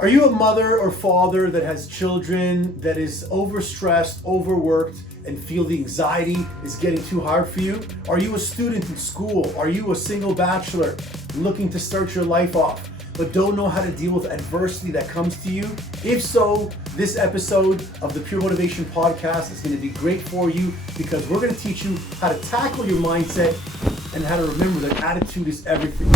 Are you a mother or father that has children that is overstressed, overworked, and feel the anxiety is getting too hard for you? Are you a student in school? Are you a single bachelor looking to start your life off but don't know how to deal with adversity that comes to you? If so, this episode of the Pure Motivation Podcast is going to be great for you because we're going to teach you how to tackle your mindset and how to remember that attitude is everything.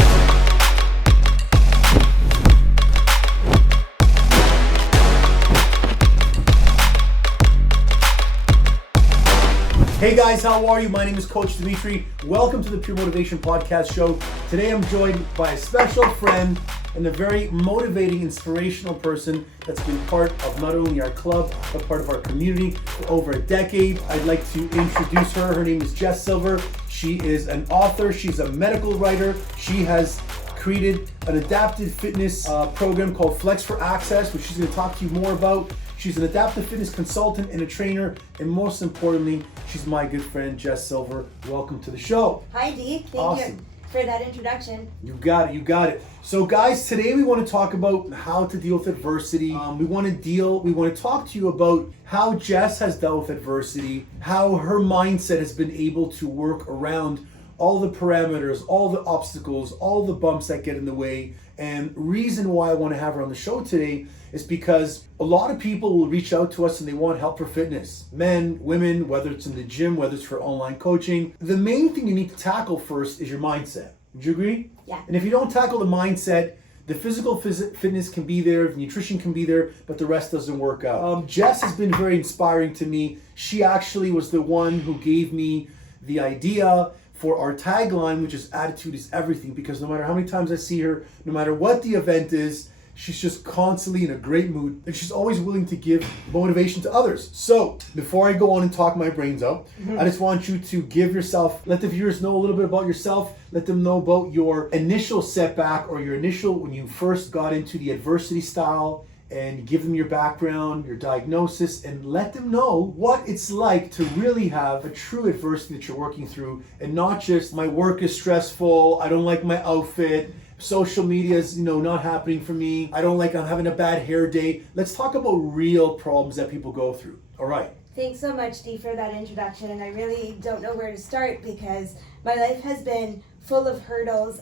Hey guys, how are you? My name is Coach Dimitri. Welcome to the Pure Motivation Podcast show. Today I'm joined by a special friend and a very motivating, inspirational person that's been part of not only our club, but part of our community for over a decade. I'd like to introduce her. Her name is Jess Silver. She is an author. She's a medical writer. She has created an adaptive fitness program called Flex for Access, which she's going to talk to you more about. She's an adaptive fitness consultant and a trainer, and most importantly, she's my good friend, Jess Silver. Welcome to the show. Hi, Dee. Thank you for that introduction. You got it. So guys, today we want to talk about how to deal with adversity. We want to talk to you about how Jess has dealt with adversity, how her mindset has been able to work around all the parameters, all the obstacles, all the bumps that get in the way. And reason why I want to have her on the show today is because a lot of people will reach out to us and they want help for fitness. Men, women, whether it's in the gym, whether it's for online coaching. The main thing you need to tackle first is your mindset. Would you agree? Yeah. And if you don't tackle the mindset, the physical fitness can be there, the nutrition can be there, but the rest doesn't work out. Jess has been very inspiring to me. She actually was the one who gave me the idea for our tagline, which is attitude is everything, because no matter how many times I see her, no matter what the event is, she's just constantly in a great mood and she's always willing to give motivation to others. So before I go on and talk my brains out, I just want you to let the viewers know a little bit about yourself. Let them know about your initial setback or when you first got into the adversity style, and give them your background, your diagnosis, and let them know what it's like to really have a true adversity that you're working through, and not just my work is stressful, I don't like my outfit, social media is not happening for me, I'm having a bad hair day. Let's talk about real problems that people go through. All right. Thanks so much, Dee, for that introduction. And I really don't know where to start because my life has been full of hurdles,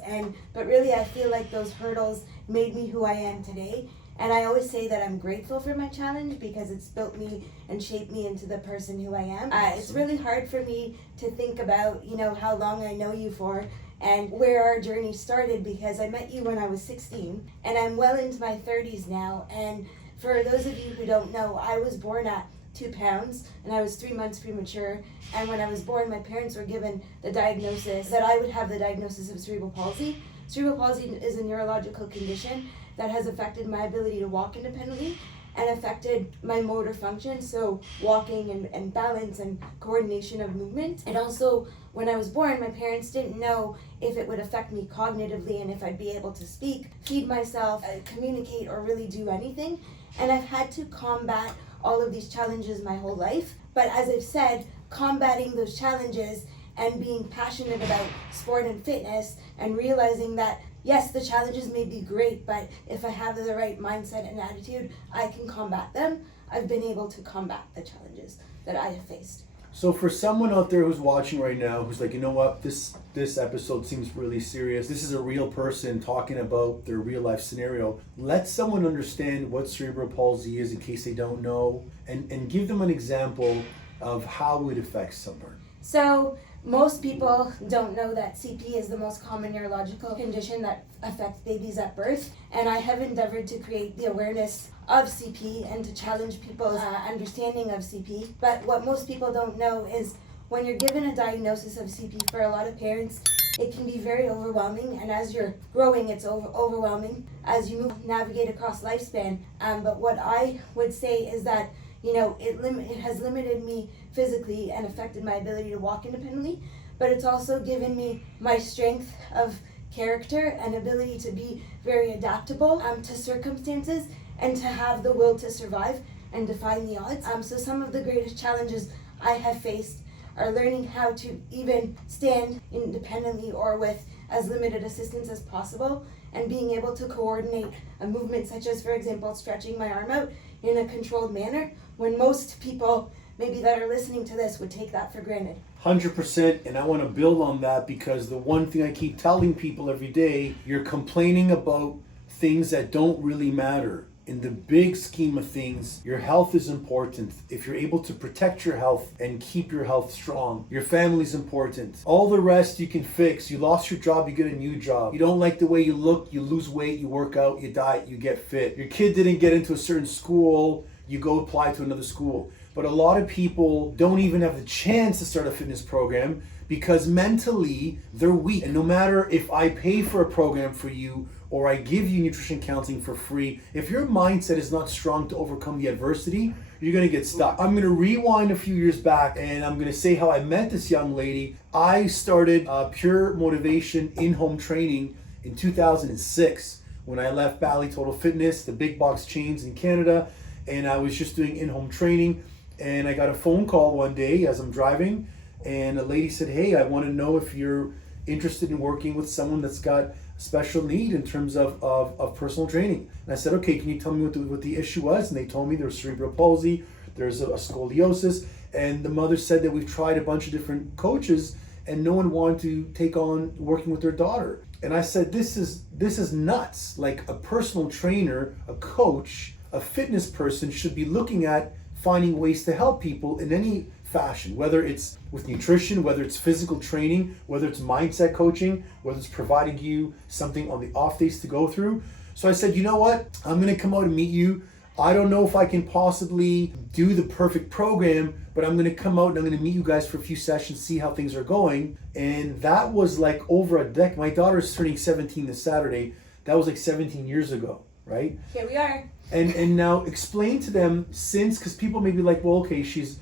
but really I feel like those hurdles made me who I am today. And I always say that I'm grateful for my challenge because it's built me and shaped me into the person who I am. It's really hard for me to think about, how long I know you for and where our journey started, because I met you when I was 16 and I'm well into my 30s now. And for those of you who don't know, I was born at 2 pounds and I was 3 months premature. And when I was born, my parents were given the diagnosis that I would have the diagnosis of cerebral palsy. Cerebral palsy is a neurological condition that has affected my ability to walk independently and affected my motor function, so walking and balance and coordination of movement. And also, when I was born, my parents didn't know if it would affect me cognitively and if I'd be able to speak, feed myself, communicate, or really do anything. And I've had to combat all of these challenges my whole life. But as I've said, combating those challenges and being passionate about sport and fitness and realizing that yes, the challenges may be great, but if I have the right mindset and attitude, I can combat them. I've been able to combat the challenges that I have faced. So for someone out there who's watching right now, who's like, you know what, this episode seems really serious. This is a real person talking about their real life scenario. Let someone understand what cerebral palsy is in case they don't know, and give them an example of how it affects someone. So most people don't know that CP is the most common neurological condition that affects babies at birth, and I have endeavored to create the awareness of CP and to challenge people's understanding of CP. But what most people don't know is when you're given a diagnosis of CP, for a lot of parents, it can be very overwhelming, and as you're growing, it's overwhelming as you navigate across lifespan. But what I would say is that it has limited me physically and affected my ability to walk independently, but it's also given me my strength of character and ability to be very adaptable to circumstances and to have the will to survive and defy the odds. So some of the greatest challenges I have faced are learning how to even stand independently or with as limited assistance as possible, and being able to coordinate a movement such as, for example, stretching my arm out in a controlled manner, when most people maybe that are listening to this would take that for granted. 100%, and I want to build on that because the one thing I keep telling people every day, you're complaining about things that don't really matter. In the big scheme of things, your health is important. If you're able to protect your health and keep your health strong, your family's important. All the rest you can fix. You lost your job, you get a new job. You don't like the way you look, you lose weight, you work out, you diet, you get fit. Your kid didn't get into a certain school, you go apply to another school. But a lot of people don't even have the chance to start a fitness program because mentally they're weak. And no matter if I pay for a program for you or I give you nutrition counseling for free, if your mindset is not strong to overcome the adversity, you're gonna get stuck. I'm gonna rewind a few years back and I'm gonna say how I met this young lady. I started pure motivation in-home training in 2006 when I left Bally Total Fitness, the big box chains in Canada, and I was just doing in-home training. And I got a phone call one day as I'm driving, and a lady said, "Hey, I want to know if you're interested in working with someone that's got special need in terms of personal training." And I said, "Okay, can you tell me what the issue was?" And they told me there's cerebral palsy, there's a scoliosis, and the mother said that we've tried a bunch of different coaches, and no one wanted to take on working with their daughter. And I said, this is nuts. Like, a personal trainer, a coach, a fitness person should be looking at finding ways to help people in any fashion, whether it's with nutrition, whether it's physical training, whether it's mindset coaching, whether it's providing you something on the off days to go through. So I said, you know what? I'm gonna come out and meet you. I don't know if I can possibly do the perfect program, but I'm gonna come out and I'm gonna meet you guys for a few sessions, see how things are going. And that was like over a decade. My daughter's turning 17 this Saturday. That was like 17 years ago, right? Here we are. And now explain to them, since, because people may be like, well, okay, she's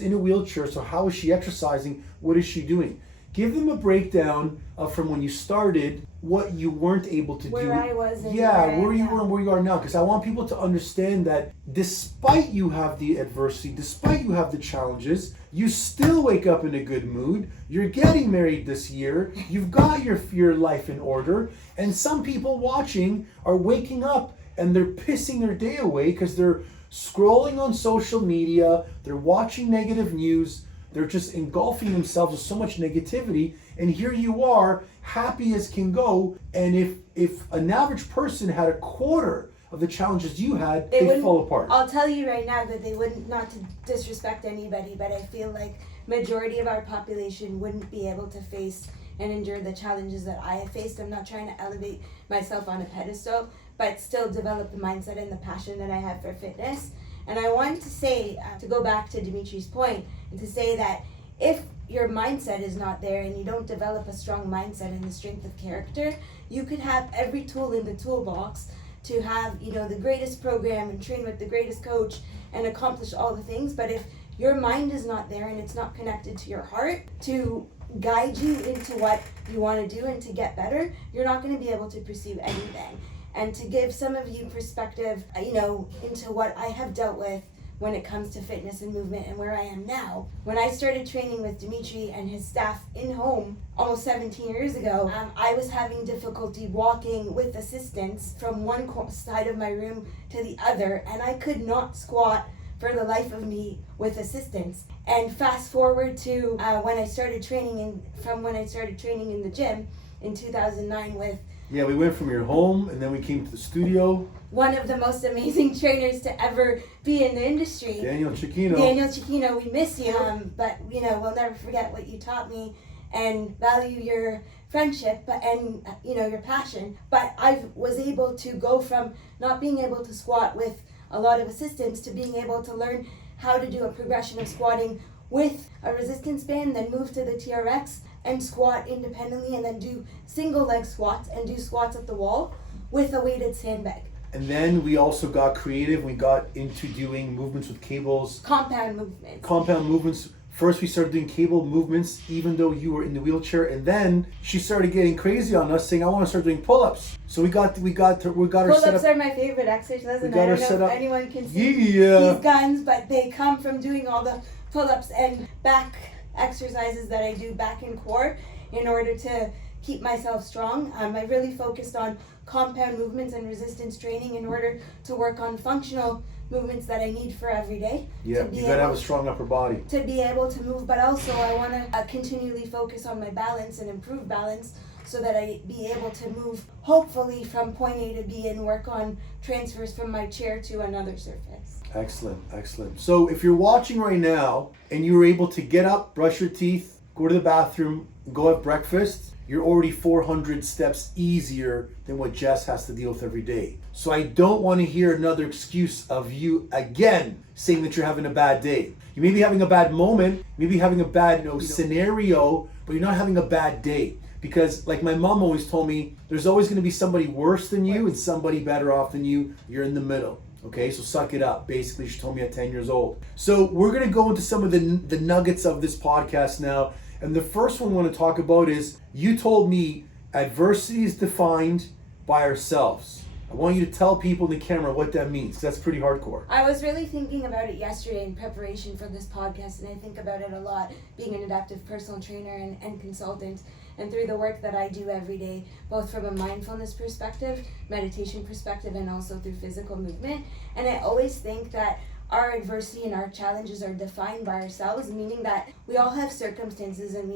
in a wheelchair, so how is she exercising? What is she doing? Give them a breakdown of from when you started, what you weren't able to do. Where I was and where you were and where you are now. Because I want people to understand that despite you have the adversity, despite you have the challenges, you still wake up in a good mood. You're getting married this year. You've got your life in order. And some people watching are waking up and they're pissing their day away because they're scrolling on social media, they're watching negative news, they're just engulfing themselves with so much negativity, and here you are, happy as can go, and if an average person had a quarter of the challenges you had, they'd fall apart. I'll tell you right now that they wouldn't, not to disrespect anybody, but I feel like majority of our population wouldn't be able to face and endure the challenges that I have faced. I'm not trying to elevate myself on a pedestal, but still develop the mindset and the passion that I have for fitness. And I wanted to say, to go back to Dimitri's point, and to say that if your mindset is not there and you don't develop a strong mindset and the strength of character, you could have every tool in the toolbox to have, the greatest program and train with the greatest coach and accomplish all the things. But if your mind is not there and it's not connected to your heart to guide you into what you want to do and to get better, you're not going to be able to pursue anything. And to give some of you perspective, into what I have dealt with when it comes to fitness and movement and where I am now. When I started training with Dimitri and his staff in home almost 17 years ago, I was having difficulty walking with assistance from one side of my room to the other, and I could not squat for the life of me with assistance. And fast forward to when I started training in the gym in 2009 with we went from your home and then we came to the studio. One of the most amazing trainers to ever be in the industry. Daniel Chiquino, we miss you. But we'll never forget what you taught me and value your friendship and your passion. But I was able to go from not being able to squat with a lot of assistance to being able to learn how to do a progression of squatting with a resistance band, then move to the TRX and squat independently, and then do single leg squats and do squats at the wall with a weighted sandbag. And then we also got creative. We got into doing movements with cables. Compound movements. First we started doing cable movements even though you were in the wheelchair, and then she started getting crazy on us saying, I want to start doing pull-ups. So we got her set up. Pull-ups are my favorite exercise, and I don't know if anyone can see these guns, but they come from doing all the pull-ups and back exercises that I do back and core in order to keep myself strong. I really focused on compound movements and resistance training in order to work on functional movements that I need for every day. Yeah, you gotta have a strong upper body. To be able to move, but also I want to continually focus on my balance and improve balance so that I be able to move, hopefully, from point A to B and work on transfers from my chair to another surface. Excellent, excellent. So if you're watching right now and you were able to get up, brush your teeth, go to the bathroom, go have breakfast, you're already 400 steps easier than what Jess has to deal with every day. So I don't want to hear another excuse of you again saying that you're having a bad day. You may be having a bad moment, maybe having a bad scenario, but you're not having a bad day. Because like my mom always told me, there's always going to be somebody worse than you and somebody better off than you. You're in the middle. Okay, so suck it up. Basically, she told me at 10 years old. So we're going to go into some of the nuggets of this podcast now. And the first one I want to talk about is, you told me adversity is defined by ourselves. I want you to tell people in the camera what that means, because that's pretty hardcore. I was really thinking about it yesterday in preparation for this podcast, and I think about it a lot, being an adaptive personal trainer and consultant, and through the work that I do every day, both from a mindfulness perspective, meditation perspective, and also through physical movement. And I always think that our adversity and our challenges are defined by ourselves, meaning that we all have circumstances and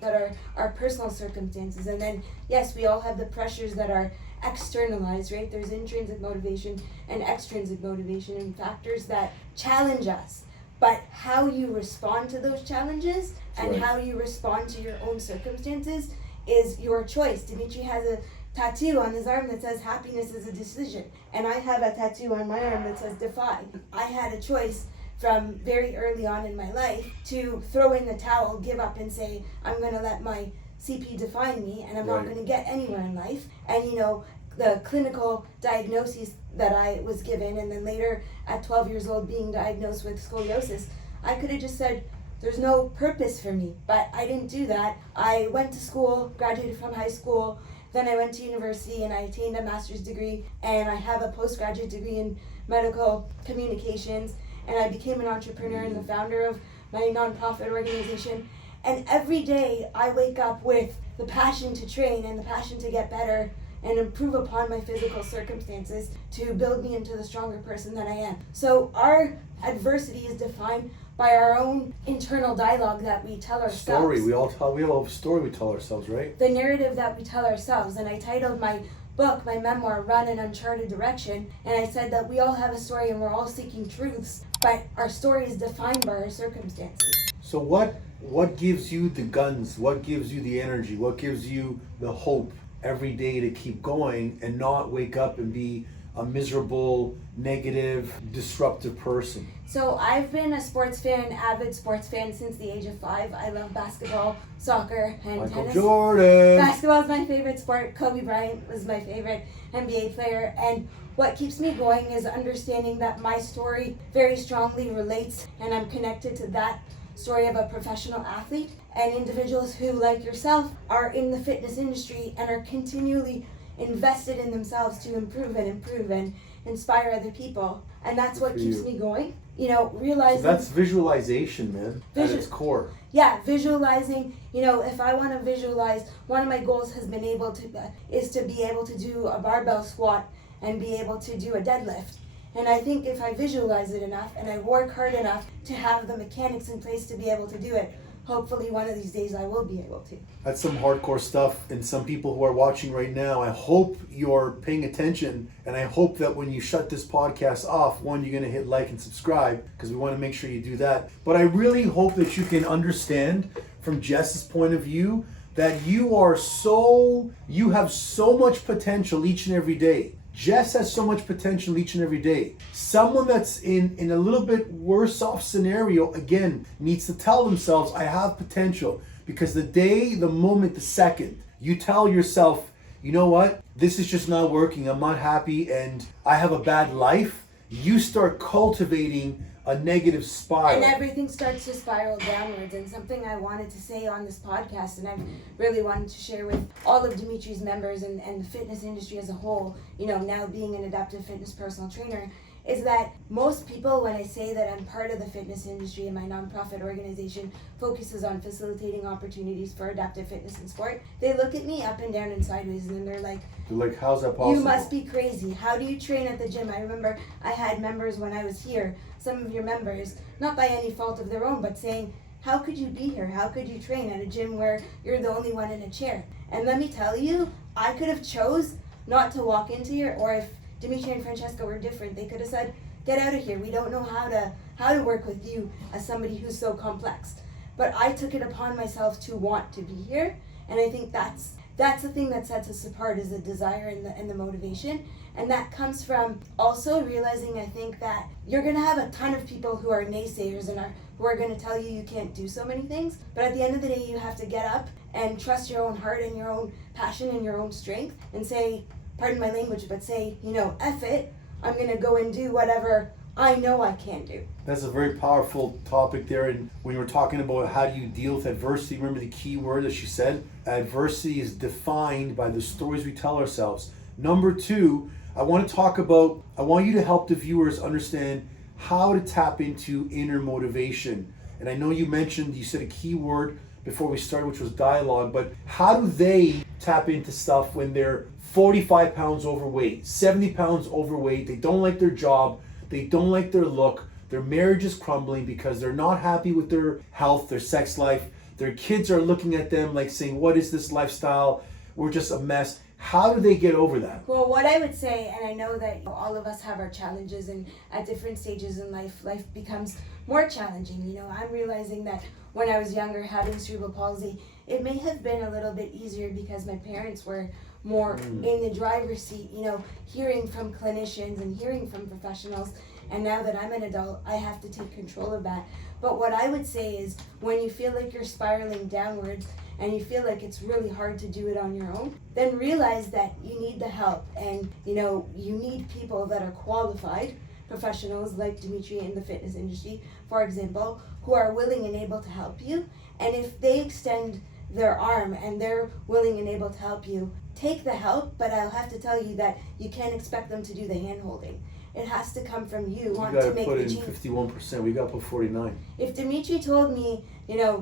that are our personal circumstances. And then, yes, we all have the pressures that are externalized, right? There's intrinsic motivation and extrinsic motivation and factors that challenge us. But how you respond to those challenges and how you respond to your own circumstances is your choice. Dimitri has a tattoo on his arm that says happiness is a decision. And I have a tattoo on my arm that says defy. I had a choice from very early on in my life to throw in the towel, give up and say, I'm going to let my CP define me and I'm not going to get anywhere in life. And the clinical diagnoses that I was given, and then later at 12 years old being diagnosed with scoliosis, I could have just said, there's no purpose for me, but I didn't do that. I went to school, graduated from high school, then I went to university and I attained a master's degree, and I have a postgraduate degree in medical communications, and I became an entrepreneur and the founder of my nonprofit organization. And every day I wake up with the passion to train and the passion to get better and improve upon my physical circumstances to build me into the stronger person that I am. So our adversity is defined by our own internal dialogue that we tell ourselves. Story, we all have a story we tell ourselves, right? The narrative that we tell ourselves. And I titled my book, my memoir, Run an Uncharted Direction, and I said that we all have a story and we're all seeking truths, but our story is defined by our circumstances. So what gives you the guns? What gives you the energy? What gives you the hope every day to keep going and not wake up and be a miserable, negative, disruptive person? So I've been a sports fan, avid sports fan since the age of 5. I love basketball, soccer, and Michael tennis. Jordan. Basketball is my favorite sport. Kobe Bryant was my favorite NBA player. And what keeps me going is understanding that my story very strongly relates, and I'm connected to that story of a professional athlete and individuals who, like yourself, are in the fitness industry and are continually invested in themselves to improve and inspire other people. And that's what keeps me going. Realizing... So that's visualization, man, at its core. Yeah, visualizing. If I want to visualize, one of my goals is to be able to do a barbell squat and be able to do a deadlift. And I think if I visualize it enough and I work hard enough to have the mechanics in place to be able to do it, hopefully one of these days I will be able to. That's some hardcore stuff. And some people who are watching right now, I hope you're paying attention, and I hope that when you shut this podcast off, one, you're going to hit like and subscribe, because we want to make sure you do that. But I really hope that you can understand from Jess's point of view that you have so much potential each and every day. Jess has so much potential each and every day. Someone that's in a little bit worse off scenario, again, needs to tell themselves, I have potential. Because the moment, the second, you tell yourself, you know what, this is just not working, I'm not happy, and I have a bad life, you start cultivating a negative spiral. And everything starts to spiral downwards. And something I wanted to say on this podcast, and I really wanted to share with all of Dimitri's members and the fitness industry as a whole, now being an adaptive fitness personal trainer, is that most people, when I say that I'm part of the fitness industry and my nonprofit organization focuses on facilitating opportunities for adaptive fitness and sport, they look at me up and down and sideways and they're like, how's that possible? You must be crazy. How do you train at the gym? I remember I had members when I was here, some of your members, not by any fault of their own, but saying, how could you be here? How could you train at a gym where you're the only one in a chair? And let me tell you, I could have chose not to walk into here, or if Dimitri and Francesca were different, they could have said, get out of here. We don't know how to work with you as somebody who's so complex. But I took it upon myself to want to be here, and I think that's the thing that sets us apart, is the desire and the motivation. And that comes from also realizing, I think, that you're going to have a ton of people who are naysayers and who are going to tell you can't do so many things. But at the end of the day, you have to get up and trust your own heart and your own passion and your own strength and say, pardon my language, but say, F it, I'm going to go and do whatever I know I can do. That's a very powerful topic there. And when you were talking about how do you deal with adversity, remember the key word that she said? Adversity is defined by the stories we tell ourselves. Number 2, I want you to help the viewers understand how to tap into inner motivation. And I know you said a key word before we started, which was dialogue, but how do they tap into stuff when they're 45 pounds overweight, 70 pounds overweight, they don't like their job, they don't like their look, their marriage is crumbling because they're not happy with their health, their sex life, their kids are looking at them like saying, what is this lifestyle? We're just a mess. How do they get over that? Well, what I would say, and I know that all of us have our challenges, and at different stages in life becomes more challenging. I'm realizing that when I was younger, having cerebral palsy, it may have been a little bit easier because my parents were more in the driver's seat, hearing from clinicians and hearing from professionals. And now that I'm an adult, I have to take control of that. But what I would say is, when you feel like you're spiraling downwards and you feel like it's really hard to do it on your own, then realize that you need the help, and you need people that are qualified, professionals like Dimitri in the fitness industry, for example, who are willing and able to help you. And if they extend their arm and they're willing and able to help you, take the help, but I'll have to tell you that you can't expect them to do the hand-holding. It has to come from you. You got to put in 51%. We got to put 49. If Dimitri told me,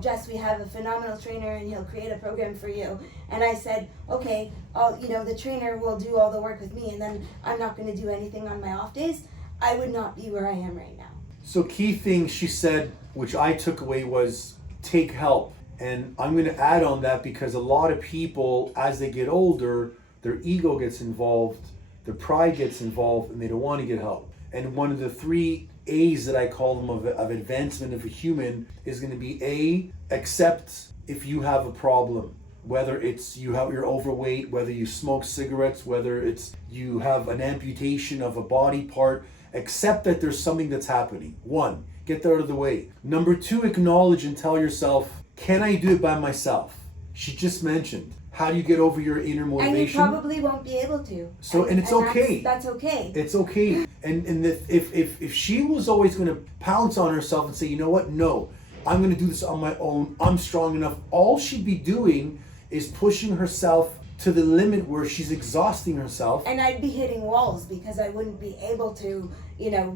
Jess, we have a phenomenal trainer and he'll create a program for you, and I said, okay, the trainer will do all the work with me, and then I'm not going to do anything on my off days, I would not be where I am right now. So key thing she said, which I took away, was take help. And I'm going to add on that because a lot of people, as they get older, their ego gets involved, their pride gets involved, and they don't want to get help. And one of the 3 A's that I call them of advancement of a human is going to be A, accept if you have a problem. Whether it's you're overweight, whether you smoke cigarettes, whether it's you have an amputation of a body part, accept that there's something that's happening. 1, get that out of the way. Number 2, acknowledge and tell yourself, can I do it by myself? She just mentioned, how do you get over your inner motivation? And you probably won't be able to. So, and it's okay. That's okay. It's okay. And if she was always going to pounce on herself and say, you know what, no, I'm going to do this on my own, I'm strong enough, all she'd be doing is pushing herself to the limit where she's exhausting herself. And I'd be hitting walls because I wouldn't be able to,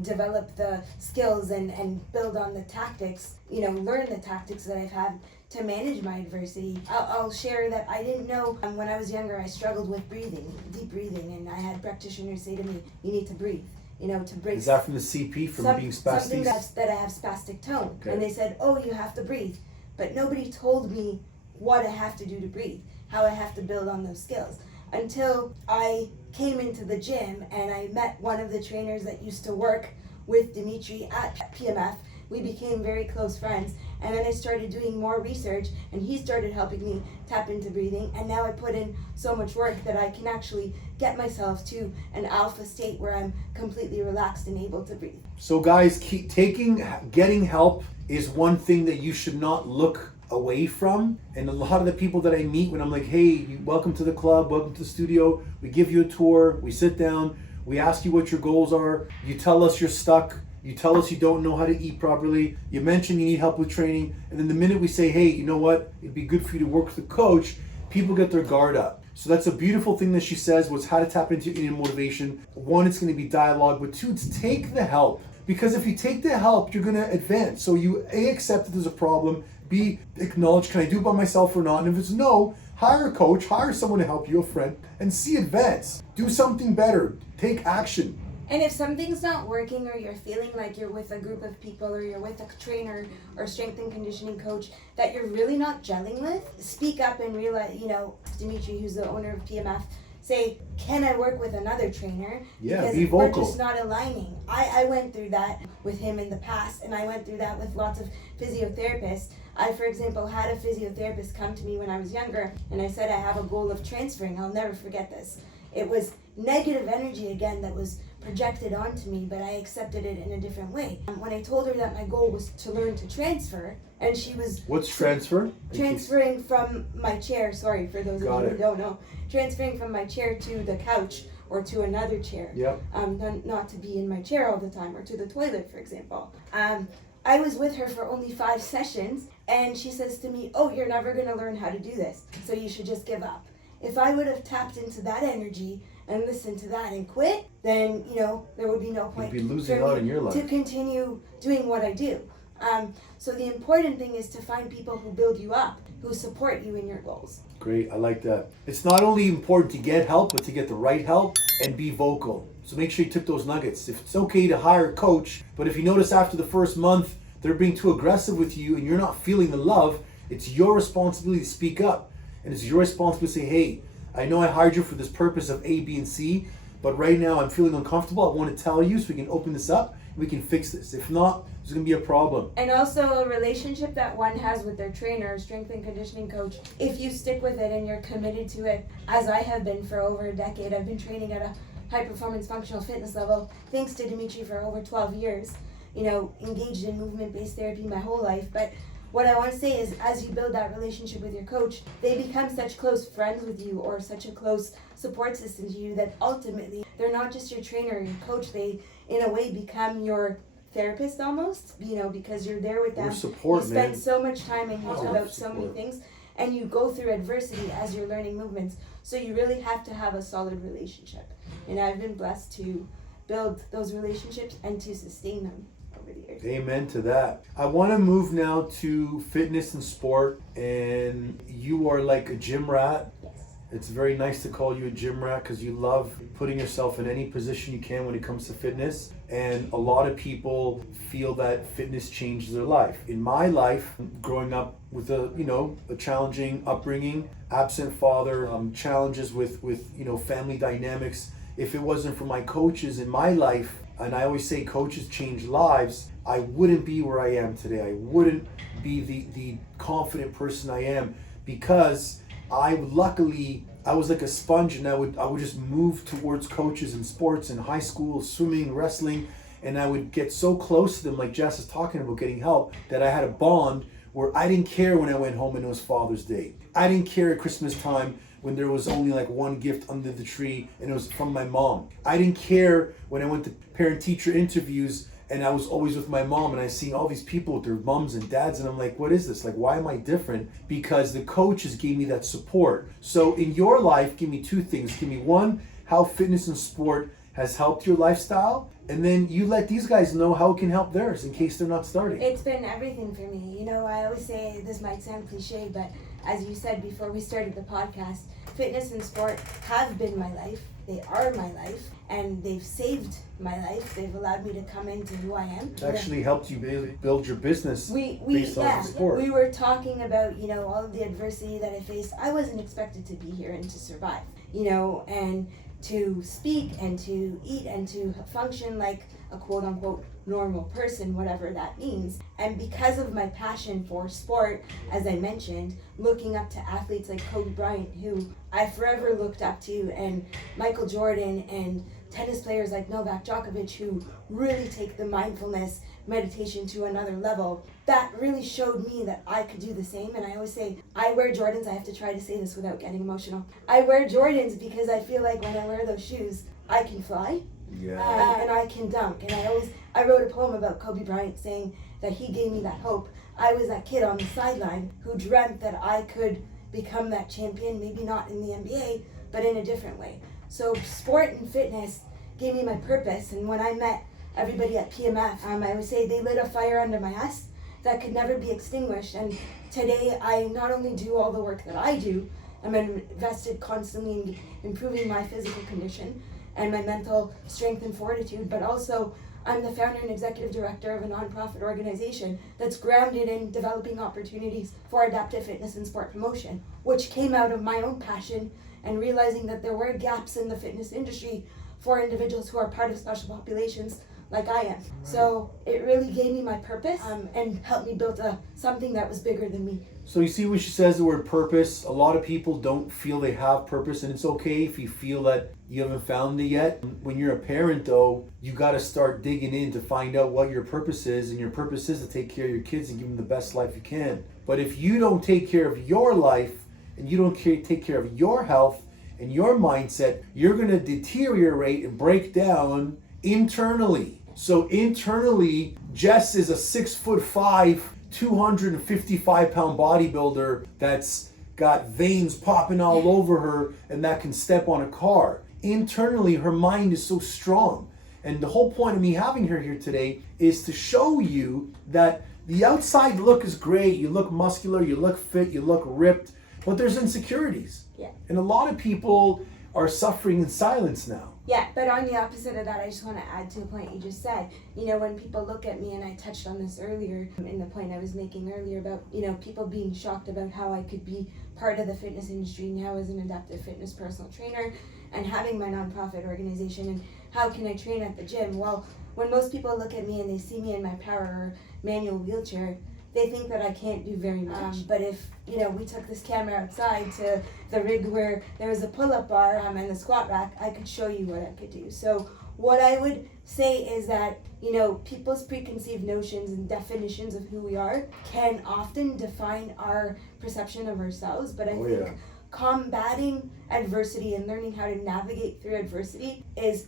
develop the skills and build on the tactics, learn the tactics that I've had to manage my adversity. I'll share that I didn't know when I was younger, I struggled with breathing, deep breathing, and I had practitioners say to me, you need to breathe, to break. Is that from the CP, from being spastic? Something that I have spastic tone. Okay. And they said, oh, you have to breathe. But nobody told me what I have to do to breathe, how I have to build on those skills. Until I came into the gym and I met one of the trainers that used to work with Dimitri at PMF. We became very close friends, and then I started doing more research, and he started helping me tap into breathing, and now I put in so much work that I can actually get myself to an alpha state where I'm completely relaxed and able to breathe. So guys, getting help is one thing that you should not look away from. And a lot of the people that I meet, when I'm like, hey, welcome to the club, welcome to the studio, we give you a tour, we sit down, we ask you what your goals are, you tell us you're stuck, you tell us you don't know how to eat properly, you mention you need help with training, and then the minute we say, hey, you know what, it'd be good for you to work with a coach, people get their guard up. So that's a beautiful thing that she says, was how to tap into inner motivation. One, it's going to be dialogue, but two, it's take the help. Because if you take the help, you're going to advance. So you A, accept that there's a problem, B, acknowledge, can I do it by myself or not? And if it's no, hire a coach, hire someone to help you, a friend, and C, advance. Do something better. Take action. And if something's not working, or you're feeling like you're with a group of people, or you're with a trainer or strength and conditioning coach that you're really not gelling with, speak up and realize, Dimitri, who's the owner of PMF, say, can I work with another trainer? Yeah, because be vocal. we're just not aligning. I went through that with him in the past, and I went through that with lots of physiotherapists. I, for example, had a physiotherapist come to me when I was younger, and I said I have a goal of transferring. I'll never forget this. It was negative energy again that was projected onto me, but I accepted it in a different way. When I told her that my goal was to learn to transfer, and she was... What's transfer? Transferring from my chair, sorry for those of you who don't know, transferring from my chair to the couch or to another chair. Yep. Not to be in my chair all the time, or to the toilet, for example. I was with her for only 5 sessions, and she says to me, oh, you're never going to learn how to do this, so you should just give up. If I would have tapped into that energy and listened to that and quit, then, there would be no point. You'd be losing out in your life. To continue doing what I do. So the important thing is to find people who build you up, who support you in your goals. Great, I like that. It's not only important to get help, but to get the right help and be vocal. So make sure you took those nuggets. If it's okay to hire a coach, but if you notice after the first month they're being too aggressive with you and you're not feeling the love, it's your responsibility to speak up. And it's your responsibility to say, hey, I know I hired you for this purpose of A, B, and C, but right now I'm feeling uncomfortable. I want to tell you so we can open this up and we can fix this. If not, there's going to be a problem. And also a relationship that one has with their trainer, strength and conditioning coach, if you stick with it and you're committed to it, as I have been for over a decade. I've been training at a high performance functional fitness level, thanks to Dimitri, for over 12 years, engaged in movement-based therapy my whole life. But what I want to say is, as you build that relationship with your coach, they become such close friends with you, or such a close support system to you, that ultimately they're not just your trainer or your coach. They, in a way, become your therapist almost, because you're there with them. Support, you spend man. so much time and you talk about so many things, and you go through adversity as you're learning movements. So you really have to have a solid relationship. And I've been blessed to build those relationships and to sustain them over the years. Amen to that. I want to move now to fitness and sport, and you are like a gym rat. Yes. It's very nice to call you a gym rat because you love putting yourself in any position you can when it comes to fitness. And a lot of people feel that fitness changes their life. In my life, growing up with a challenging upbringing, absent father, challenges with family dynamics. If it wasn't for my coaches in my life, and I always say coaches change lives, I wouldn't be where I am today. I wouldn't be the confident person I am, because I was like a sponge, and I would just move towards coaches in sports in high school, swimming, wrestling, and I would get so close to them, like Jess is talking about getting help, that I had a bond where I didn't care when I went home and it was Father's Day. I didn't care at Christmas time when there was only like one gift under the tree and it was from my mom. I didn't care when I went to parent-teacher interviews and I was always with my mom, and I see all these people with their moms and dads, and I'm like, what is this? Like, why am I different? Because the coaches gave me that support. So in your life, give me 2 things. Give me 1, how fitness and sport has helped your lifestyle, and then you let these guys know how it can help theirs in case they're not starting. It's been everything for me. I always say, this might sound cliche, but as you said before we started the podcast, fitness and sport have been my life. They are my life, and they've saved my life. They've allowed me to come into who I am. It actually helped you build your business based on sport. We were talking about, all of the adversity that I faced. I wasn't expected to be here and to survive, and to speak and to eat and to function like a quote-unquote normal person, whatever that means. And because of my passion for sport, as I mentioned, looking up to athletes like Kobe Bryant, who I forever looked up to, and Michael Jordan, and tennis players like Novak Djokovic, who really take the mindfulness meditation to another level, that really showed me that I could do the same. And I always say, I wear Jordans. I have to try to say this without getting emotional. I wear Jordans because I feel like when I wear those shoes, I can fly. Yeah. And I can dunk. And I wrote a poem about Kobe Bryant saying that he gave me that hope. I was that kid on the sideline who dreamt that I could become that champion, maybe not in the NBA, but in a different way. So sport and fitness gave me my purpose, and when I met everybody at PMF, I would say they lit a fire under my ass that could never be extinguished. And today I not only do all the work that I do, I'm invested constantly in improving my physical condition and my mental strength and fortitude, but also I'm the founder and executive director of a nonprofit organization that's grounded in developing opportunities for adaptive fitness and sport promotion, which came out of my own passion and realizing that there were gaps in the fitness industry for individuals who are part of special populations like I am. So it really gave me my purpose and helped me build something that was bigger than me. So you see when she says the word purpose, a lot of people don't feel they have purpose, and it's okay if you feel that you haven't found it yet. When you're a parent though, you got to start digging in to find out what your purpose is, and your purpose is to take care of your kids and give them the best life you can. But if you don't take care of your life and you don't take care of your health and your mindset, you're going to deteriorate and break down internally. So internally, Jess is a 6'5", 255-pound bodybuilder that's got veins popping all over her and that can step on a car. Internally, her mind is so strong. And the whole point of me having her here today is to show you that the outside look is great. You look muscular, you look fit, you look ripped, but there's insecurities. Yeah. And a lot of people are suffering in silence now. Yeah, but on the opposite of that, I just want to add to the point you just said. You know, when people look at me, and I touched on this earlier in the point I was making earlier about, you know, people being shocked about how I could be part of the fitness industry now as an adaptive fitness personal trainer and having my nonprofit organization, and how can I train at the gym? Well, when most people look at me and they see me in my power or manual wheelchair, they think that I can't do very much. But if, you know, we took this camera outside to the rig where there was a pull-up bar and the squat rack, I could show you what I could do. So what I would say is that, you know, people's preconceived notions and definitions of who we are can often define our perception of ourselves. But I think combating adversity and learning how to navigate through adversity is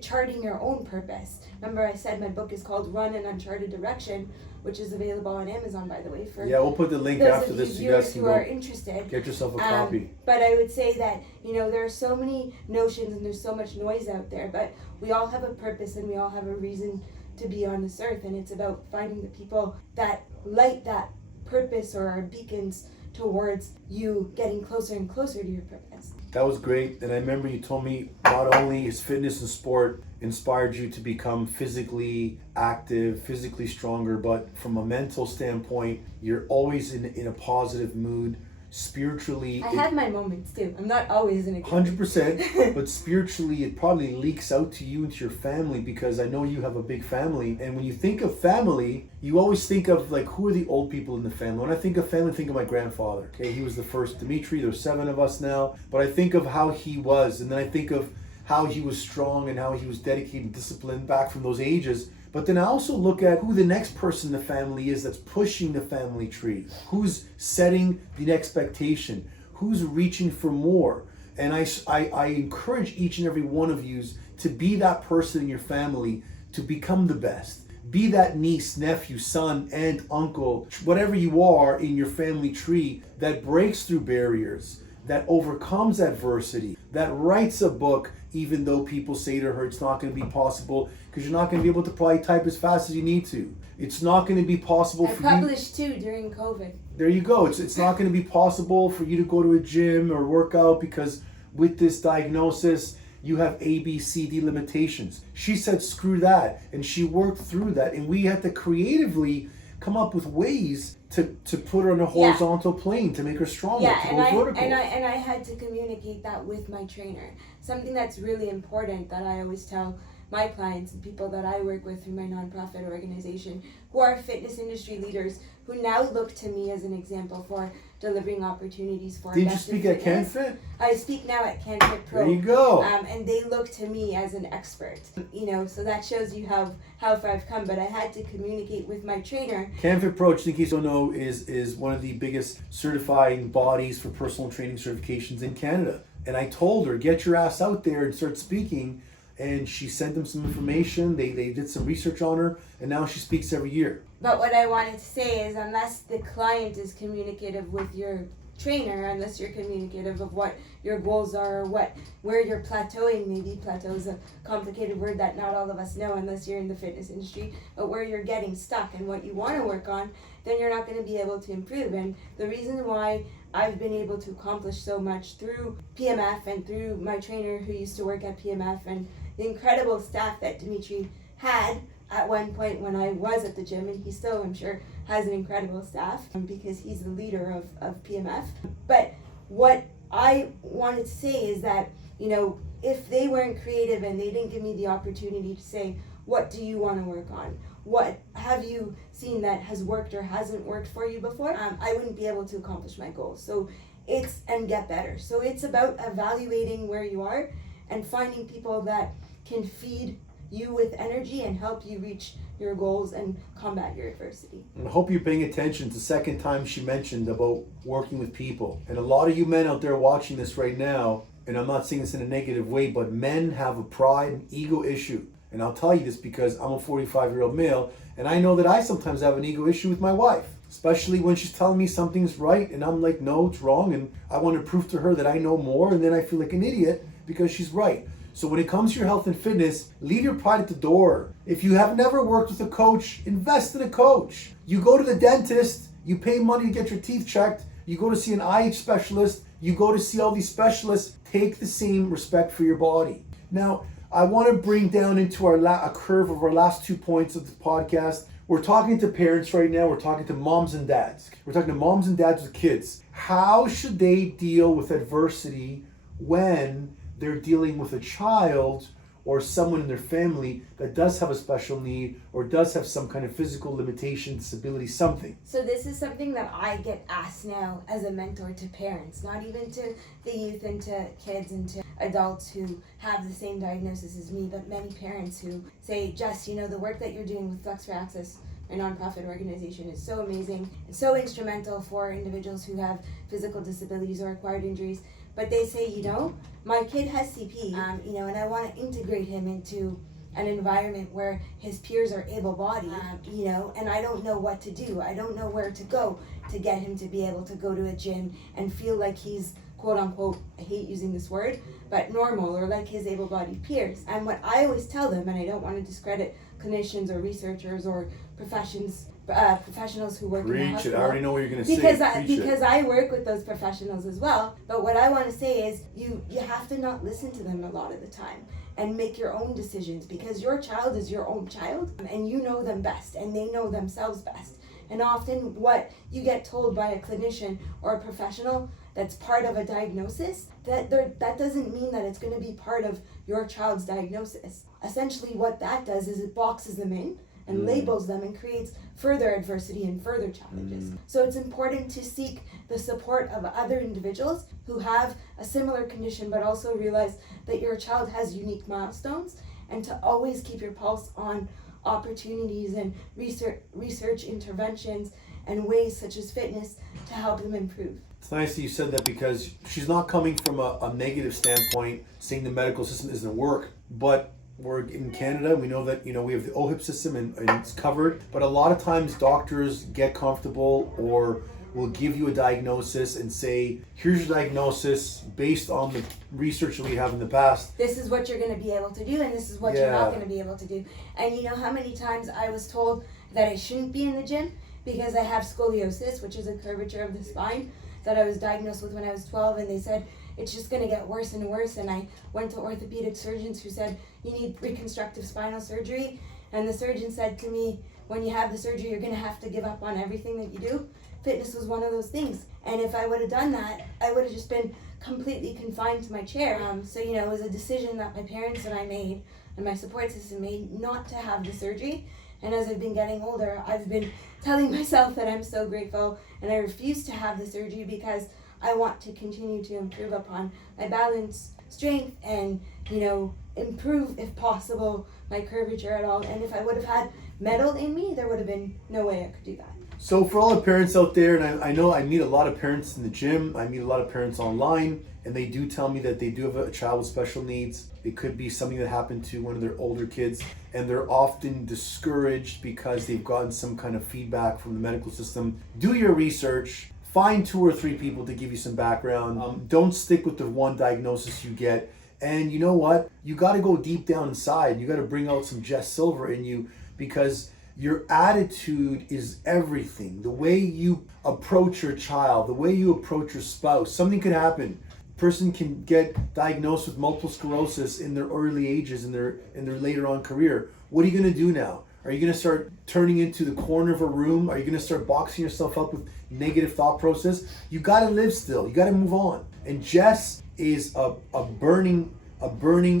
charting your own purpose. Remember I said my book is called Run an Uncharted Direction, which is available on Amazon, by the way. We'll put the link after this so you guys can who are interested. Get yourself a copy. But I would say that, you know, there are so many notions and there's so much noise out there, but we all have a purpose and we all have a reason to be on this earth, and it's about finding the people that light that purpose or are beacons towards you getting closer and closer to your purpose. That was great. And I remember you told me not only is fitness and sport inspired you to become physically active, physically stronger, but from a mental standpoint, you're always in a positive mood. Spiritually, I have my moments too. I'm not always in a 100%, but spiritually it probably leaks out to you and to your family, because I know you have a big family. And when you think of family, you always think of like, who are the old people in the family? When I think of family, I think of my grandfather. Okay, he was the first Dimitri. There's 7 of us now, but I think of how he was, and then I think of how he was strong and how he was dedicated and disciplined back from those ages. But then I also look at who the next person in the family is that's pushing the family tree, who's setting the expectation, who's reaching for more. And I encourage each and every one of you to be that person in your family to become the best. Be that niece, nephew, son, aunt, uncle, whatever you are in your family tree that breaks through barriers, that overcomes adversity, that writes a book even though people say to her it's not going to be possible, because you're not going to be able to probably type as fast as you need to. It's not going to be possible for you. I published 2 during COVID. There you go. It's not going to be possible for you to go to a gym or work out because with this diagnosis, you have A, B, C, D limitations. She said, screw that. And she worked through that. And we had to creatively come up with ways to put her on a horizontal plane, to make her stronger, to go vertical. And I had to communicate that with my trainer. Something that's really important that I always tell my clients and people that I work with through my nonprofit organization who are fitness industry leaders who now look to me as an example for delivering opportunities for Did you speak at CanFit? I speak now at CanFit Pro. There you go. And they look to me as an expert. You know, so that shows you how far I've come. But I had to communicate with my trainer. CanFit Pro, in case you don't know, is one of the biggest certifying bodies for personal training certifications in Canada. And I told her, get your ass out there and start speaking. And she sent them some information. They did some research on her, and now she speaks every year. But what I wanted to say is, unless the client is communicative with your trainer unless you're communicative of what your goals are, or where you're plateauing. Maybe plateau is a complicated word that not all of us know unless you're in the fitness industry, but where you're getting stuck and what you want to work on, then you're not going to be able to improve. And the reason why I've been able to accomplish so much through PMF and through my trainer who used to work at PMF and the incredible staff that Dimitri had at one point when I was at the gym, and he still, I'm sure, has an incredible staff because he's the leader of PMF. But what I wanted to say is that, if they weren't creative and they didn't give me the opportunity to say, what do you want to work on? What have you seen that has worked or hasn't worked for you before? I wouldn't be able to accomplish my goals. So and get better. So it's about evaluating where you are and finding people that can feed you with energy and help you reach your goals and combat your adversity. I hope you're paying attention to the second time she mentioned about working with people. And a lot of you men out there watching this right now, and I'm not saying this in a negative way, but men have a pride and ego issue. And I'll tell you this because I'm a 45-year-old male, and I know that I sometimes have an ego issue with my wife, especially when she's telling me something's right, and I'm like, no, it's wrong, and I want to prove to her that I know more, and then I feel like an idiot because she's right. So when it comes to your health and fitness, leave your pride at the door. If you have never worked with a coach, invest in a coach. You go to the dentist, you pay money to get your teeth checked, you go to see an eye specialist, you go to see all these specialists. Take the same respect for your body. Now, I want to bring down into a curve of our last 2 points of the podcast. We're talking to parents right now. We're talking to moms and dads. We're talking to moms and dads with kids. How should they deal with adversity when they're dealing with a child or someone in their family that does have a special need or does have some kind of physical limitation, disability, something? So this is something that I get asked now as a mentor to parents, not even to the youth and to kids and to adults who have the same diagnosis as me, but many parents who say, Jess, the work that you're doing with Flex for Access, our nonprofit organization, is so amazing and so instrumental for individuals who have physical disabilities or acquired injuries. But they say, my kid has CP, and I want to integrate him into an environment where his peers are able-bodied, and I don't know what to do. I don't know where to go to get him to be able to go to a gym and feel like he's, quote-unquote, I hate using this word, but normal or like his able-bodied peers. And what I always tell them, and I don't want to discredit clinicians or researchers or professionals who work in the hospital. I already know what you're going to say. Because I work with those professionals as well. But what I want to say is you have to not listen to them a lot of the time and make your own decisions, because your child is your own child and you know them best and they know themselves best. And often what you get told by a clinician or a professional that's part of a diagnosis, that doesn't mean that it's going to be part of your child's diagnosis. Essentially what that does is it boxes them in and labels them and creates further adversity and further challenges. So it's important to seek the support of other individuals who have a similar condition, but also realize that your child has unique milestones, and to always keep your pulse on opportunities and research interventions and ways such as fitness to help them improve. It's nice that you said that, because she's not coming from a negative standpoint saying the medical system isn't work, but we're in Canada, we know that, we have the OHIP system and it's covered, but a lot of times doctors get comfortable or will give you a diagnosis and say, here's your diagnosis based on the research that we have in the past. This is what you're going to be able to do, and this is what you're not going to be able to do. And you know how many times I was told that I shouldn't be in the gym because I have scoliosis, which is a curvature of the spine that I was diagnosed with when I was 12, and they said, it's just going to get worse and worse. And I went to orthopedic surgeons who said, you need reconstructive spinal surgery. And the surgeon said to me, when you have the surgery, you're going to have to give up on everything that you do. Fitness was one of those things. And if I would have done that, I would have just been completely confined to my chair. So it was a decision that my parents and I made, and my support system made, not to have the surgery. And as I've been getting older, I've been telling myself that I'm so grateful, and I refuse to have the surgery because I want to continue to improve upon my balance, strength, and, improve, if possible, my curvature at all. And if I would have had metal in me, there would have been no way I could do that. So for all the parents out there, and I know I meet a lot of parents in the gym, I meet a lot of parents online, and they do tell me that they do have a child with special needs. It could be something that happened to one of their older kids, and they're often discouraged because they've gotten some kind of feedback from the medical system. Do your research, find 2 or 3 people to give you some background. Don't stick with the one diagnosis you get. And you know what? You got to go deep down inside. You got to bring out some Jess Silver in you, because your attitude is everything. The way you approach your child, the way you approach your spouse. Something could happen. Person can get diagnosed with multiple sclerosis in their early ages, in their later on career. What are you going to do now? Are you going to start turning into the corner of a room? Are you going to start boxing yourself up with negative thought process? You got to live still. You got to move on. And Jess is a burning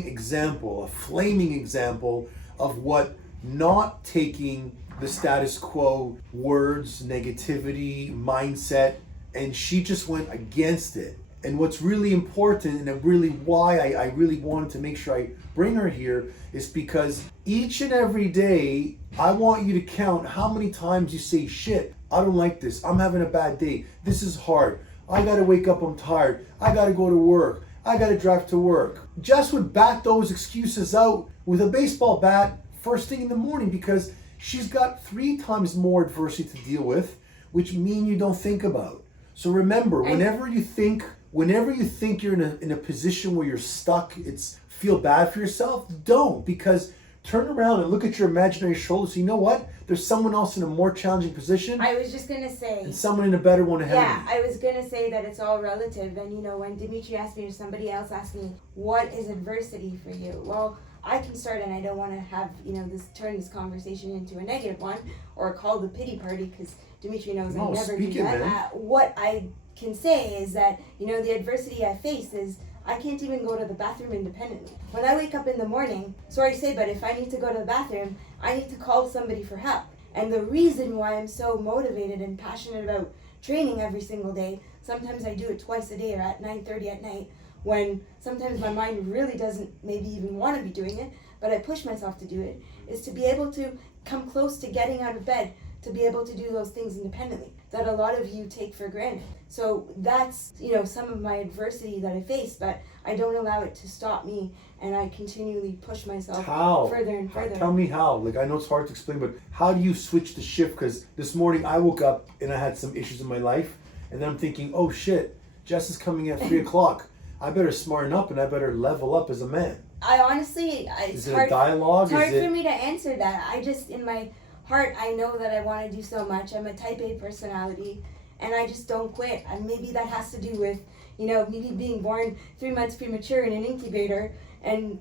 example, a flaming example of what not taking the status quo words, negativity, mindset, and she just went against it. And what's really important, and really why I really wanted to make sure I bring her here, is because each and every day, I want you to count how many times you say, shit, I don't like this. I'm having a bad day. This is hard. I gotta wake up, I'm tired. I gotta go to work. I gotta drive to work. Jess would bat those excuses out with a baseball bat first thing in the morning, because she's got 3 times more adversity to deal with, which mean you don't think about. So remember, whenever you think you're in a position where you're stuck, feel bad for yourself, don't, because turn around and look at your imaginary shoulders. You know what? There's someone else in a more challenging position. I was just going to say. And someone in a better one ahead of you. Yeah, I was going to say that it's all relative. And, you know, when Dimitri asked me or somebody else asked me, what is adversity for you? Well, I can start, and I don't want to have, turn this conversation into a negative one or call the pity party, because Dimitri knows I never do that. What I can say is that, the adversity I face is I can't even go to the bathroom independently. When I wake up in the morning, sorry to say, but if I need to go to the bathroom, I need to call somebody for help. And the reason why I'm so motivated and passionate about training every single day, sometimes I do it twice a day or at 9:30 at night, when sometimes my mind really doesn't maybe even want to be doing it, but I push myself to do it, is to be able to come close to getting out of bed, to be able to do those things independently that a lot of you take for granted. So that's, some of my adversity that I face, but I don't allow it to stop me, and I continually push myself further and further. Tell me how. I know it's hard to explain, but how do you switch the shift? Because this morning I woke up and I had some issues in my life, and then I'm thinking, oh shit, Jess is coming at 3 o'clock. I better smarten up and I better level up as a man. I honestly, is it a dialogue? It's hard for me to answer that. I just, in my heart, I know that I want to do so much. I'm a type A personality, and I just don't quit. And maybe that has to do with, maybe being born 3 months premature in an incubator, and,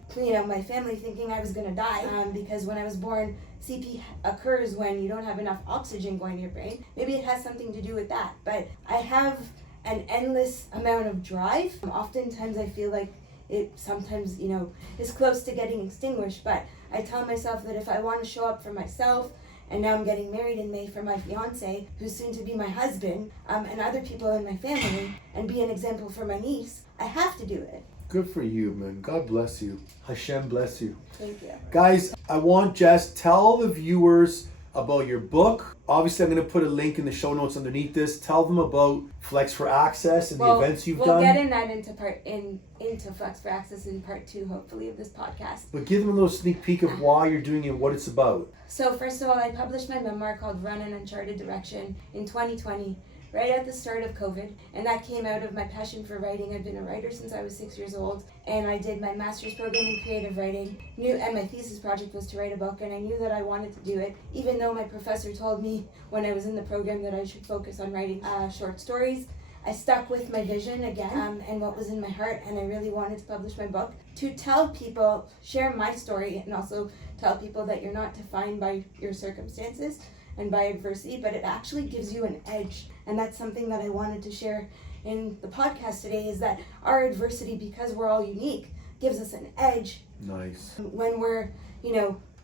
my family thinking I was going to die. Because when I was born, CP occurs when you don't have enough oxygen going to your brain. Maybe it has something to do with that. But I have an endless amount of drive. Oftentimes I feel like it sometimes, is close to getting extinguished. But I tell myself that if I want to show up for myself, and now I'm getting married in May for my fiance, who's soon to be my husband, and other people in my family, and be an example for my niece, I have to do it. Good for you, man. God bless you. Hashem bless you. Thank you. Guys, I want Jess, tell the viewers about your book. Obviously, I'm going to put a link in the show notes underneath this. Tell them about Flex for Access and the events you've done. We'll get in that into Flex for Access in part 2, hopefully, of this podcast. But give them a little sneak peek of why you're doing it and what it's about. So first of all, I published my memoir called Run an Uncharted Direction in 2020, right at the start of COVID. And that came out of my passion for writing. I've been a writer since I was 6 years old. And I did my master's program in creative writing. And my thesis project was to write a book. And I knew that I wanted to do it, even though my professor told me when I was in the program that I should focus on writing short stories. I stuck with my vision again and what was in my heart, and I really wanted to publish my book to tell people, share my story, and also tell people that you're not defined by your circumstances and by adversity, but it actually gives you an edge. And that's something that I wanted to share in the podcast today, is that our adversity, because we're all unique, gives us an edge. Nice. When we're,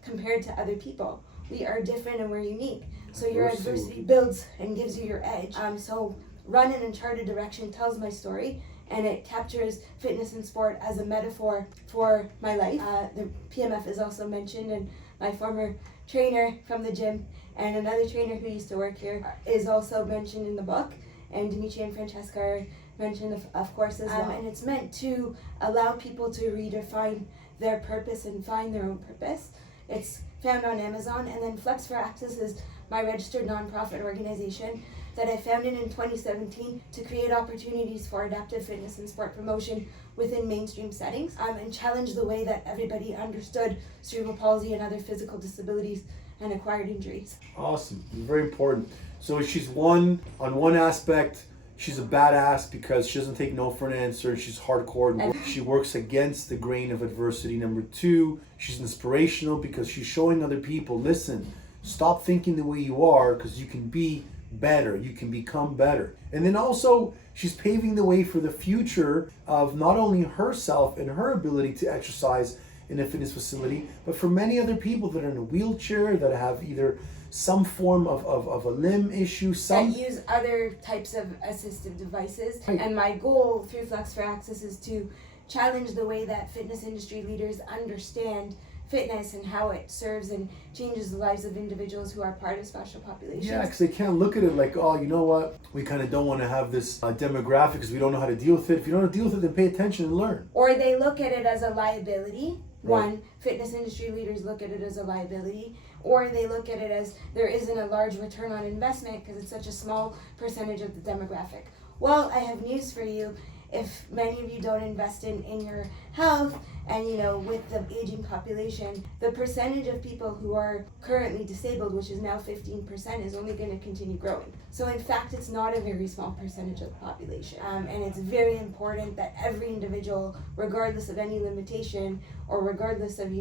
compared to other people. We are different and we're unique. So your adversity builds and gives you your edge. So Run an Uncharted Direction tells my story, and it captures fitness and sport as a metaphor for my life. The PMF is also mentioned, and my former trainer from the gym and another trainer who used to work here is also mentioned in the book, and Dimitri and Francesca are mentioned of course as well. And it's meant to allow people to redefine their purpose and find their own purpose. It's found on Amazon. And then Flex for Access is my registered nonprofit organization that I founded in 2017 to create opportunities for adaptive fitness and sport promotion within mainstream settings, and challenge the way that everybody understood cerebral palsy and other physical disabilities and acquired injuries. Awesome. Very important. So she's on one aspect, she's a badass because she doesn't take no for an answer, and she's hardcore and she works against the grain of adversity. Number two, she's inspirational because she's showing other people, listen, stop thinking the way you are, because you can be better, you can become better. And then also she's paving the way for the future of not only herself and her ability to exercise in a fitness facility, but for many other people that are in a wheelchair, that have either some form of a limb issue, that use other types of assistive devices. Right. And my goal through Flex for Access is to challenge the way that fitness industry leaders understand fitness and how it serves and changes the lives of individuals who are part of special populations. Yeah, because they can't look at it like, oh, you know what, we kind of don't want to have this demographic because we don't know how to deal with it. If you don't know how to deal with it, then pay attention and learn. Or they look at it as a liability. Right. One, fitness industry leaders look at it as a liability, or they look at it as there isn't a large return on investment because it's such a small percentage of the demographic. Well, I have news for you. If many of you don't invest in your health, and with the aging population, the percentage of people who are currently disabled, which is now 15%, is only going to continue growing. So in fact, it's not a very small percentage of the population. And it's very important that every individual, regardless of any limitation or regardless of,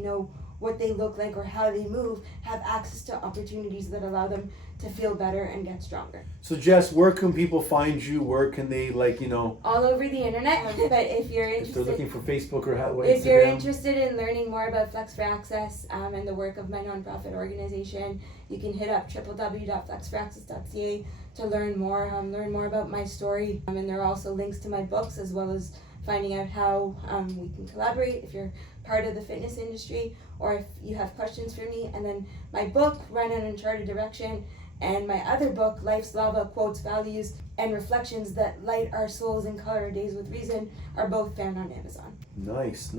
what they look like or how they move, have access to opportunities that allow them to feel better and get stronger. So Jess, where can people find you? Where can they all over the internet. But if you're interested, if they're looking for Facebook or if you're interested in learning more about Flex for Access and the work of my nonprofit organization, you can hit up www.flexforaccess.ca to learn more about my story. And there are also links to my books, as well as finding out how we can collaborate if you're part of the fitness industry or if you have questions for me. And then my book, Run an Uncharted Direction, and my other book, Life's Lava, Quotes, Values, and Reflections That Light Our Souls and Color Our Days with Reason, are both found on Amazon. Nice.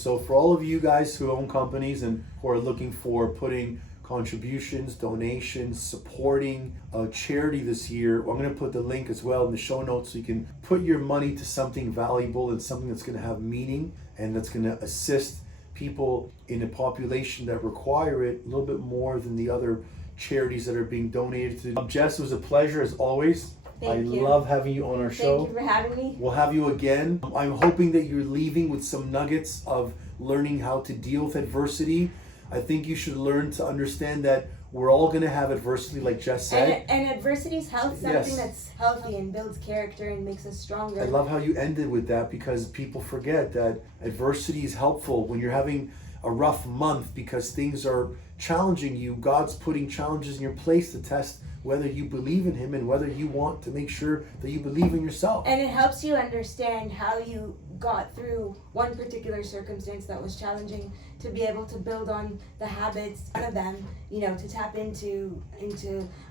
So for all of you guys who own companies and who are looking for putting contributions, donations, supporting a charity this year, I'm going to put the link as well in the show notes so you can put your money to something valuable and something that's going to have meaning and that's going to assist people in a population that require it a little bit more than the other charities that are being donated to. Jess, it was a pleasure as always. Thank you. Love having you on our show. Thank you for having me. We'll have you again. I'm hoping that you're leaving with some nuggets of learning how to deal with adversity. I think you should learn to understand that we're all going to have adversity, like Jess said. And adversity is something Yes. that's healthy and builds character and makes us stronger. I love how you ended with that, because people forget that adversity is helpful when you're having a rough month because things are challenging you. God's putting challenges in your place to test whether you believe in Him and whether you want to make sure that you believe in yourself. And it helps you understand how you got through one particular circumstance that was challenging to be able to build on the habits of them, to tap into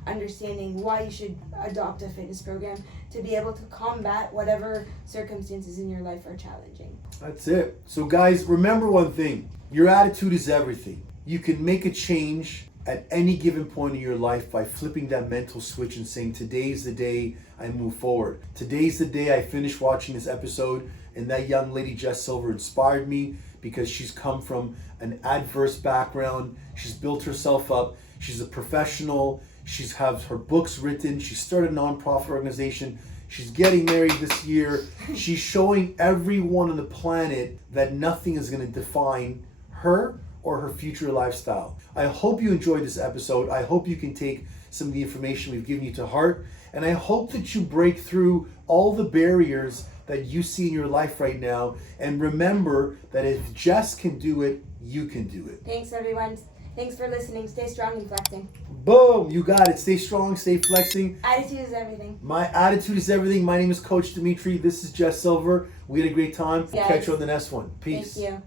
understanding why you should adopt a fitness program to be able to combat whatever circumstances in your life are challenging. That's it. So guys, remember one thing. Your attitude is everything. You can make a change at any given point in your life by flipping that mental switch and saying, today's the day I move forward. Today's the day I finish watching this episode, and that young lady, Jess Silver, inspired me because she's come from an adverse background. She's built herself up. She's a professional. She's has her books written. She started a nonprofit organization. She's getting married this year. She's showing everyone on the planet that nothing is going to define her or her future lifestyle. I hope you enjoyed this episode. I hope you can take some of the information we've given you to heart. And I hope that you break through all the barriers that you see in your life right now. And remember that if Jess can do it, you can do it. Thanks, everyone. Thanks for listening. Stay strong and flexing. Boom, you got it. Stay strong, stay flexing. Attitude is everything. My attitude is everything. My name is Coach Dimitri. This is Jess Silver. We had a great time. We'll catch you on the next one. Peace. Thank you.